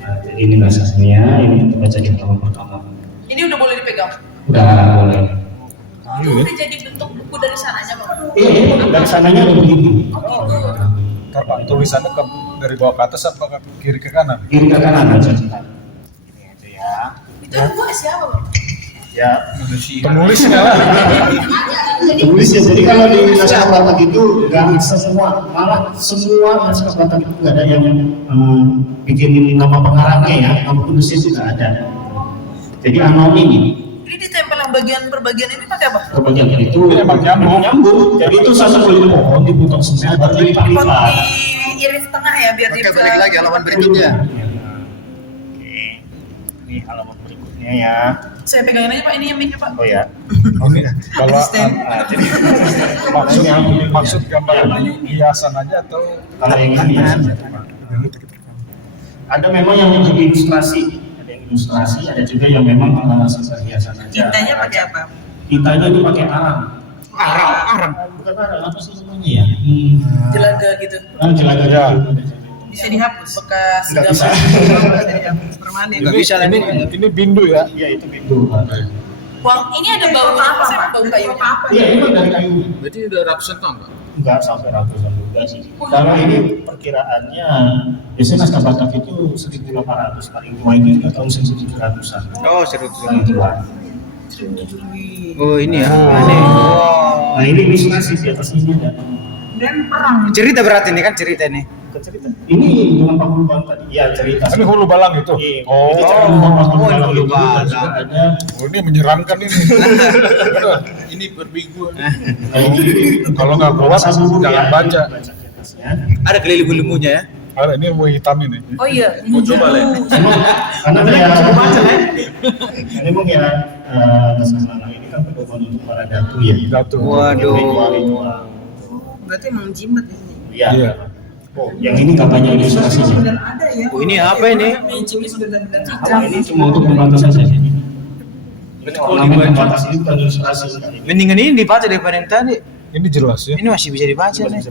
Nah, jadi ini bahasanya, ini kita baca di halaman pertama. Ini udah boleh dipegang? Udah boleh. Itu udah jadi bentuk buku dari sananya Bang? Iya, dari sananya udah begini. Ntar Pak, tulisannya dari bawah ke atas apa ke kiri ke kanan? Kiri ke kanan aja. Ini aja ya. Itu yang buat siapa Bang? Ya, Penulisnya lah. tulis ya. Jadi kalau di naskah Batak itu nggak bisa semua, malah semua naskah Batak itu nggak ada yang bikin nama pengarangnya ya, nama penulisnya itu nggak ada. Jadi anonim ini. Ini ditempel yang bagian per bagian ini pakai apa? Kebagian itu Emang nyambung. Jadi itu satu kulit pohon dipotong semua berarti Pot lipat. diiris tengah ya biar dia Oke, balik lagi halaman berikutnya. Oke, ini halaman berikutnya ya. Saya pegangin aja Pak, ini yang mic Pak. Oh ya. Ini kalau Asisten. maksud gambar ini hiasan aja atau Kalau yang ini ya. Ada memang yang ilustrasi, ada juga yang memang sisa hiasan aja. Tintanya pakai apa? Tintanya itu pakai arang. Arang. Bukan arang, apa sih namanya ya? Jelaga gitu. Jelaga Ya. gitu. Bisa dihapus bekas Nggak bisa. permanen. Nggak bisa lah ini bindu ya. Iya itu pintu. Bang, ini ada baunya apa sih? Bau kayunya. Iya ini mah dari kayu. Berarti udah ratusan tahun Pak? Enggak sampai ratusan juga sih. Karena ini perkiraannya biasanya naskah Batak itu 1800 paling tua itu juga tahun 1700-an. Oh, serius. Paling tua. Oh, ini ya. Nah ini ilustrasi di atas ini ada. Dan perang. Cerita berarti ini kan cerita ini. Cerita. Ini dengan Pahuluban tadi. Iya cerita. Ini hulu balang itu. Iya. Oh, Ini cerita tentang Pahuluban ini hulu itu. balang. Juga ada. oh, ini menyeramkan ini. Ini berbingung. Kalau nggak kuat, jangan baca. Ada kelilin-kelimunya ya. Ada ini mau hitam ini. Oh iya. Mau coba lah. Karena dia ini mungkin ya naskah ini kan pedoman untuk para datu ya. Datu. Waduh. Ritual-ritual. Berarti emang jimat di sini. Iya. Iya. Oh, yang ini katanya ilustrasinya. Benar ada ya. Oh, ini apa ini? Ini benar-benar Apa ini cuma untuk pembatas saja. Ini ornamen pembatas ini bukan ilustrasi. Mendingan ini dibaca daripada yang tadi. Ini jelas ya. Ini masih bisa dibaca nih.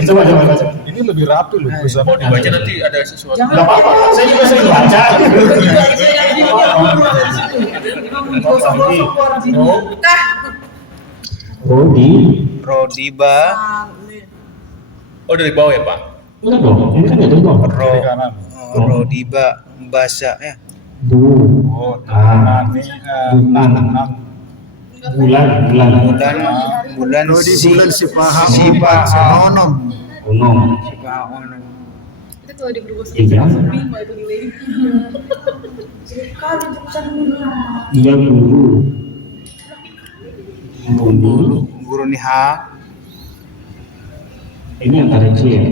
Itu aja baca. Ini lebih rapi loh tulisan. Mau dibaca nanti ada sesuatu. Enggak apa-apa. Saya juga sering baca. Rodi. Rodiba. Oh, dari bawah ya, Pak? Enggak dong. Ini kan ada dong. Kiri kanan. Rodiba bahasa ya. Oh, nani, nang. Bulan Sipaha Onom. Onom. Itu kalau di berubah Iya. bingung itu gini. Iya guru. Guru Niha. Ini antara J ya.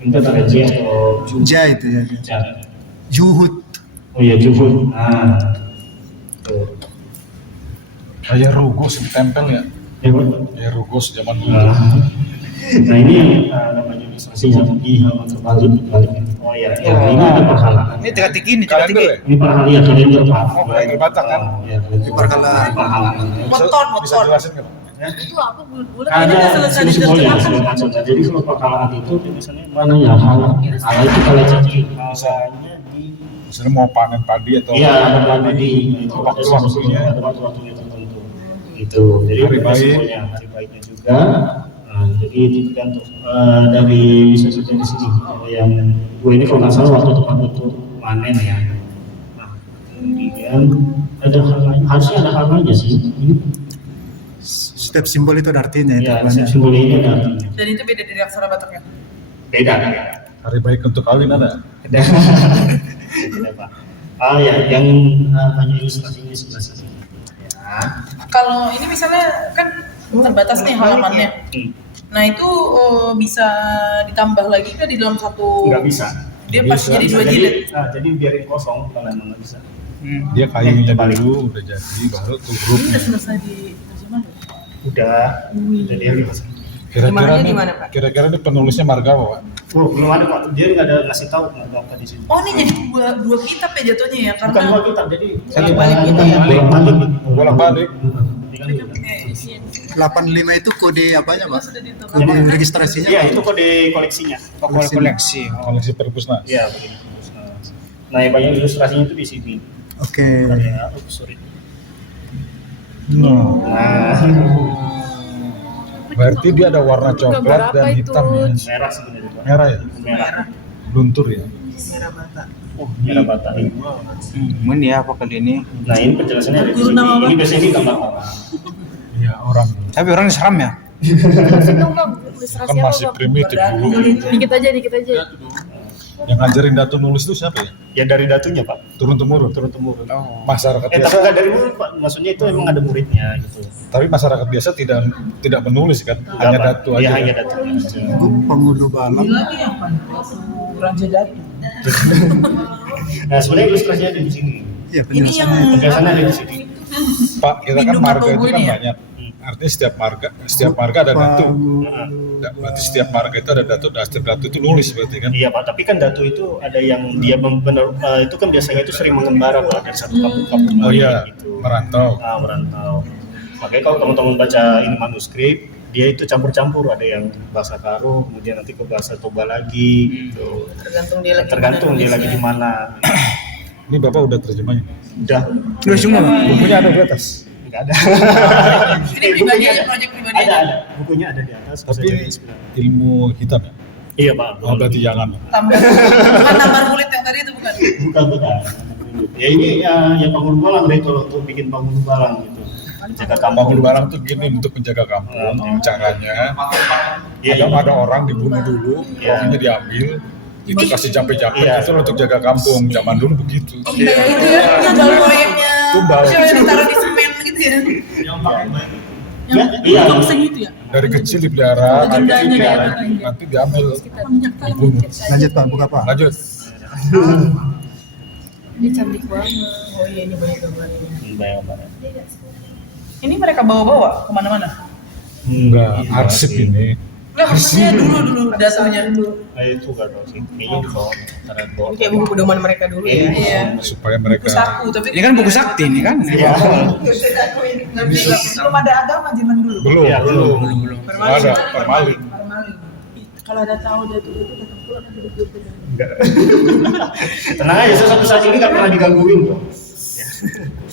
Ini antara J atau Ja itu ya. Juja. Juhud. Oh iya Juhud. Nah. Tuh. Kayak rugos tempel ya. Ya, Bang. Ya rugos zaman dulu. Nah ini yang namanya ilustrasinya di halaman terbalik. Oh iya. Ini ada perhalaan. Ini teka-teki ini, Kalender teka-teki. ya? Ini perhalaan ya kalender Pak. Oh, kalender Batak kan? Ya, perhalaan. Motor. Bisa jelasin nggak Pak? Itu apa bulat-bulat ini Ada udah selesai simbolnya diterjemahkan. segala macam. Nah, jadi kalau perhalaan itu misalnya mana ya halang. Halang itu kalau jadi misalnya di Misalnya mau panen padi atau iya ada bulan tadi itu ada Waktu-waktunya. simbolnya, ada waktu-waktunya tertentu. Gitu. Jadi Hari ada baik. simbolnya, hari baiknya juga. Nah, jadi itu tergantung dari bisa saja di sini. Kalau yang gue ini kalau nggak salah waktu tepat untuk panen ya. Nah, kemudian ada halanya, harusnya ada halanya sih. Setiap simbol itu ada artinya itu. Ya, banyak. simbol ini ada artinya. Dan itu beda dari aksara Bataknya. Beda. hari baik untuk kawin ada? Ada Pak. Ah ya, yang hanya ilustrasinya sebelah sini. Ya. Kalau ini misalnya kan terbatas nih halamannya. Nah itu bisa ditambah lagi kan di dalam satu. Nggak bisa. Dia pasti jadi dua jilid. Nah, jadi biarin kosong kalau emang nggak bisa. Dia kayunya dulu udah jadi baru tuh grup. Ini udah selesai di terjemah. Udah dia bisa. Kira-kira Gimana, nih, gimana, Pak? kira-kira ini penulisnya Margawa Pak? Oh, belum ada Pak. Dia nggak ada ngasih tahu mau apa di sini. Oh ini jadi dua kitab ya jatuhnya ya Bukan karena dua kitab, jadi Satu balik gitu ya? bolak-balik. Bolak-balik. isian. 85 itu kode apanya, Pak? Sudah ditutup. Kode registrasinya? Iya, itu kode koleksinya. koleksi perpusnas. Iya, begini. Nah, yang banyak ilustrasinya itu di sini. Oke. Ya, sorry. Nah, Nah, berarti dia ada warna coklat dan hitam ya. merah sebenarnya. Pak. Merah ya, Merah. luntur ya. Merah bata. Oh, merah bata. Ini apa kali ini? Nah, ini penjelasannya ada di Guru sini. nama apa? Ini biasanya di gambar orang. Iya, orang Tapi orang seram ya? Kasih dong bang, kan ilustrasi masih apa bang? primitif dulu. Dikit aja. Yang ngajarin Datu nulis itu siapa ya? Ya dari datunya, Pak. Turun temurun. Turun-temurun. Masyarakat Tapi biasa. nggak dari murid, Pak. Maksudnya itu emang ada muridnya gitu. Tapi masyarakat biasa tidak menulis kan, hanya Pak. Datu Iya, aja. hanya kan? datu. Itu penghulu balap. Lagi apa? Raja Datu. Nah, sebenarnya ilustrasinya ada di sini. Iya, Ini yang penjelasannya. Penjelasannya ada di sini. Pak, kita kan Minuman marga itu logo kan ini ya? banyak. Artinya setiap marga ada Datu. Berarti setiap marga itu ada Datu, dan setiap Datu itu nulis berarti kan? Iya, Pak. Tapi kan datu itu ada yang dia benar itu kan biasanya itu sering mengembara, Pak, dari satu kampung-kampung Oh lain iya, gitu. merantau. Nah, merantau. Makanya kalau teman-teman baca ini manuskrip, dia itu campur-campur, ada yang bahasa Karo, kemudian nanti ke bahasa Toba lagi gitu. Tergantung dia lagi di mana. Ini Bapak udah terjemahnya? Udah. Udah semua. Bukunya ada di atas. Enggak ada. Ini pribadi aja, project pribadi Ada, aja. ada. Bukunya ada di atas. bisa Tapi jadi inspirasi. ilmu hitam ya? Iya, Pak. Oh, berarti jangan. Tambah. Bukan tambah kulit yang tadi itu bukan. Bukan. Ya ini ya penghulu balang deh kalau untuk bikin penghulu balang gitu. Jaga kampung. Penghulu barang tuh gini untuk menjaga kampung. Caranya, Iya, ada orang dibunuh dulu, Iya. rohnya diambil, itu kasih jampe-jampe, Iya. itu untuk jaga kampung. Zaman dulu begitu. Oh iya itu ya, tumbal proyeknya. Tumbal. Coba ditaruh di semen gitu ya. Ya, iya. Tongseng itu ya. Dari kecil dipelihara, Legendanya nanti, dia. nanti diambil, dibunuh. Lanjut, Pak, buka, Pak. Lanjut. Dia cantik banget. Oh iya ini banyak gambarnya. Bayang banget. Ini mereka bawa-bawa kemana-mana. Enggak, arsip ini. Enggak, maksudnya dulu datanya. Nah, itu gak tahu sih. Kayaknya di bawah. Antara di bawah. Kayak buku pedoman mereka dulu ya. Iya. Supaya mereka Buku saku tapi Ini kan buku sakti ini kan? Iya. belum ada agama zaman dulu. belum, Iya, belum. ada formalin. Kalau ada tahu dia tuh datang pulang Enggak. Tenang aja, saya sampai saat ini nggak pernah digangguin kok. Ya.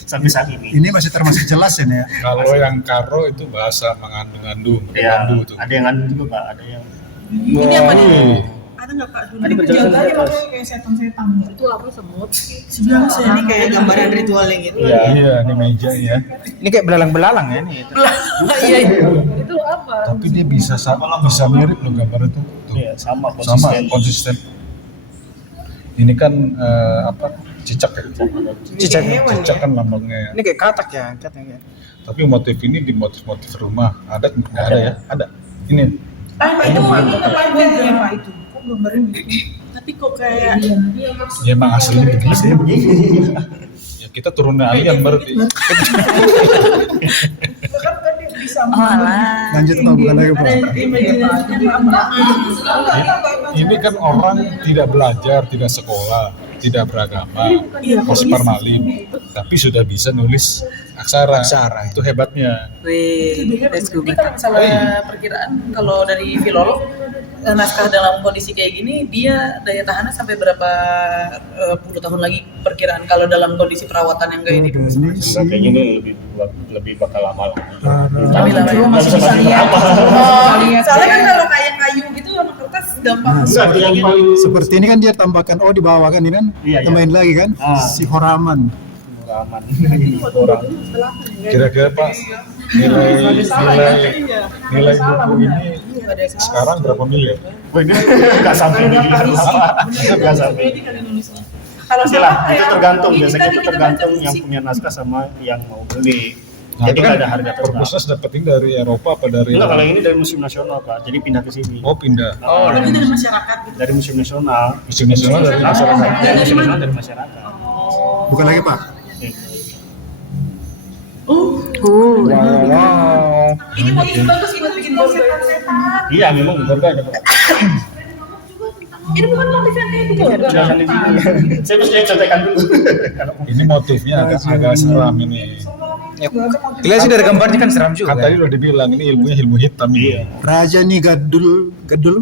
Sampai saat ini. Ini masih termasuk jelas ya, ya? Kalau yang karo itu bahasa mengandung-andung, Ya, mengandung tuh. ada yang anu juga, Pak. Ada yang Ini apa nih? Wih, Ada nggak Pak? Dulu Tadi penjelasan penjaganya di atas. makanya kayak setan-setan ya. Itu apa semut? Sebelah saya ini kayak gambaran ritualnya gitu. Iya. iya, ini meja ya. Ini kayak belalang-belalang ya ini. Iya. Itu apa? Tapi dia bisa mirip loh gambar itu. Tuh. Iya, sama Sama konsisten. konsisten. Ini kan apa? Cicak ya. Cicak. Cicak kan lambangnya. Ini kayak katak ya, katanya. Tapi motif ini di motif-motif rumah. Ada nggak ada ya? Ada. Ini. Itu apa ya Pak itu? Kok gambarnya gitu? Tapi kok kayak Ya emang aslinya Aslinya begini. begini. Ya kita turunnya alien berarti. kan tadi bisa Lanjut, Pak, buka lagi, Pak. Ini kan orang tidak belajar, tidak sekolah, tidak beragama, masih formalin, tapi sudah bisa nulis aksara. Itu hebatnya. Wih, ini kalau misalnya perkiraan kalau dari filolog naskah dalam kondisi kayak gini dia daya tahannya sampai berapa puluh tahun lagi perkiraan kalau dalam kondisi perawatan yang kayak ini. Ini sih. Kayaknya ini lebih bakal lama lah. Tapi lah Nggak masih bisa bisa bantu lihat. apa. Soalnya kan kalau kayak kayu gitu sama kertas gampang. Enggak, yang paling Seperti ini kan dia tambahkan di bawah kan, ini kan? Iya, iya. Tambahin lagi kan? Ah. Si Horaman. aman. Orang. Kira-kira Pak, nilai buku ini sekarang berapa miliar? Enggak sampai miliar. Enggak sampai. Kalau Istilah salah itu kayak tergantung, ini biasanya tadi itu kita tergantung baca yang fisik. punya naskah sama yang mau beli. Nah, Jadi nggak ada harga tetap. Perpusnas dapetin dari Eropa apa dari? Enggak, kalau ini dari Museum Nasional, Pak. Jadi pindah ke sini. Oh, pindah. Oh, Tapi dari masyarakat gitu. dari Museum Nasional. Museum Nasional dari masyarakat. Dari Museum Nasional dari masyarakat. Buka lagi, Pak. Wow. Ini mau bagus buat bikin setan-setan. Iya, memang berbeda, Pak. Ini bukan motif yang kayak gitu. Jangan di sini. Saya mesti contekan dulu. Ini motifnya agak seram ini. Ya, kelihatan sih dari gambarnya kan seram juga. Kan tadi udah dibilang ini ilmunya ilmu hitam. Iya. Raja nih Gadul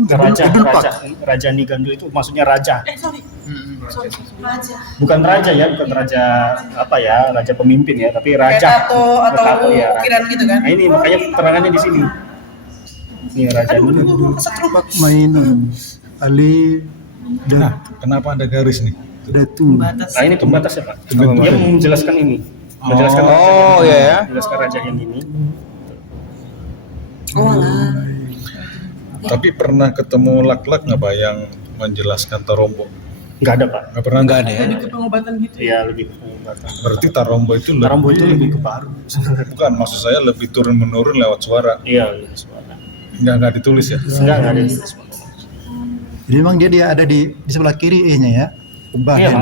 Raja, Pak. Raja Nigandul itu maksudnya raja. Sorry. Raja. Bukan raja ya, bukan raja apa ya, raja pemimpin ya, tapi Kayak raja. atau Tato, ya, ukiran gitu kan? Nah, ini makanya keterangannya di sini. Ini raja Nigandul. Pak mainan Ali Nah, kenapa ada garis nih? Datu. Batas. Nah, ini pembatasnya Pak. Pembatas. Dia menjelaskan ini. Menjelaskan Oh, iya ya. menjelaskan raja yang ini. Oh lah. Tapi pernah ketemu lak-lak nggak Pak yang menjelaskan Tarombo? Enggak ada Pak. Nggak pernah. Enggak ada ya. Lebih ke pengobatan gitu. Iya, lebih ke pengobatan. Berarti Tarombo itu Tarombo itu lebih ke paru. bukan, maksud saya lebih turun menurun lewat suara. Iya, suara. Nggak ditulis ya. Enggak ada di Jadi memang dia ada di sebelah kiri E-nya ya. Kembang. Iya, ya.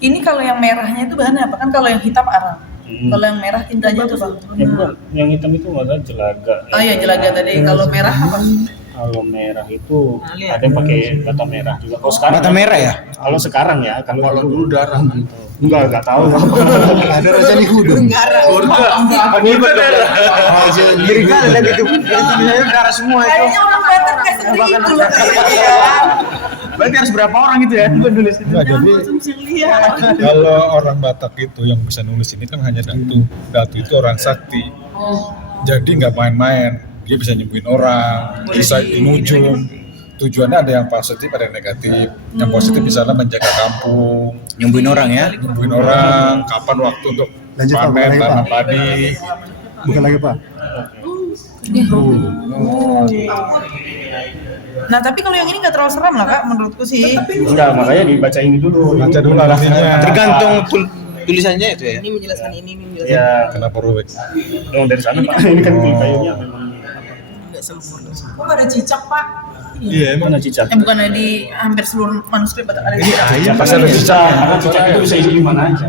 Ini kalau yang merahnya itu bahannya apa? Kan kalau yang hitam arang. Kalau yang merah tintanya tuh Bang. Ya bukan, yang hitam itu nggak ada jelaga. Oh iya jelaga tadi. Kalau merah apa? Kalau merah itu ada yang pakai bata merah juga. Kalau sekarang Bata merah ya? Kalau sekarang ya, kalau dulu darah gitu. Enggak tahu. Ada Raja nih Hudung. Ini benar. Raja Ngeri kan ada gitu. Itu darah semua itu. Kayaknya orang Batak kayak segitu loh kayaknya. Berarti harus berapa orang gitu ya? Nulis. Nggak, jadi kalau orang Batak itu yang bisa nulis ini kan hanya Datu. Datu itu orang sakti. Jadi nggak main-main. Dia bisa nyembuhin orang, bisa dinujum. Tujuannya ada yang positif, ada yang negatif. Yang positif misalnya menjaga kampung, Nyembuhin orang ya. nyembuhin orang, kapan waktu untuk Lanjut, Pak. panen, Boleh, tanam Pak. padi. Bukan lagi Pak. Nah tapi kalau yang ini nggak terlalu seram lah Kak menurutku sih. Enggak, makanya dibaca ini dulu. Baca dulu artinya. Tergantung tulisannya itu ya. Ini menjelaskan ini menjelaskan. Ya, Kenapa robek? dong dari sana Pak. Ini kan kayunya memang Nggak sempurna. Kok nggak ada cicak Pak? Iya, emang mana cicak. Bukannya di hampir seluruh manuskrip Batak ada cicak. Cicak pasti ada cicak. Karena cicak itu bisa hidup di mana aja.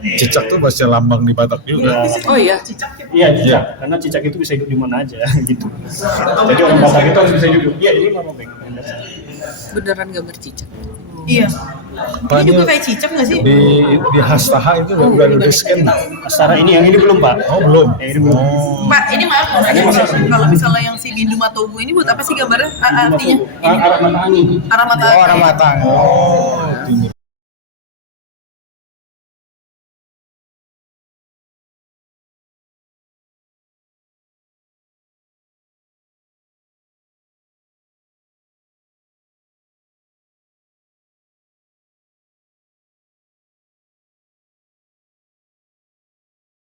cicak tuh masih lambang di Batak juga. Oh iya, cicak ya. Iya, cicak. Karena cicak itu bisa hidup di mana aja gitu. Jadi orang Batak itu harus bisa hidup. Iya, ini nggak robek. Beneran gambar cicak. Iya. Ini juga kayak cicak nggak sih? Di Hastaha itu udah di scan. Astara ini yang ini belum Pak. Oh belum. Yang ini belum. Pak, ini maaf mau nanya. Kalau misalnya yang si Bindu Matogu ini buat apa sih gambarnya? Artinya? Arah mata angin. Arah mata. Oh, orang matang. Oh, timur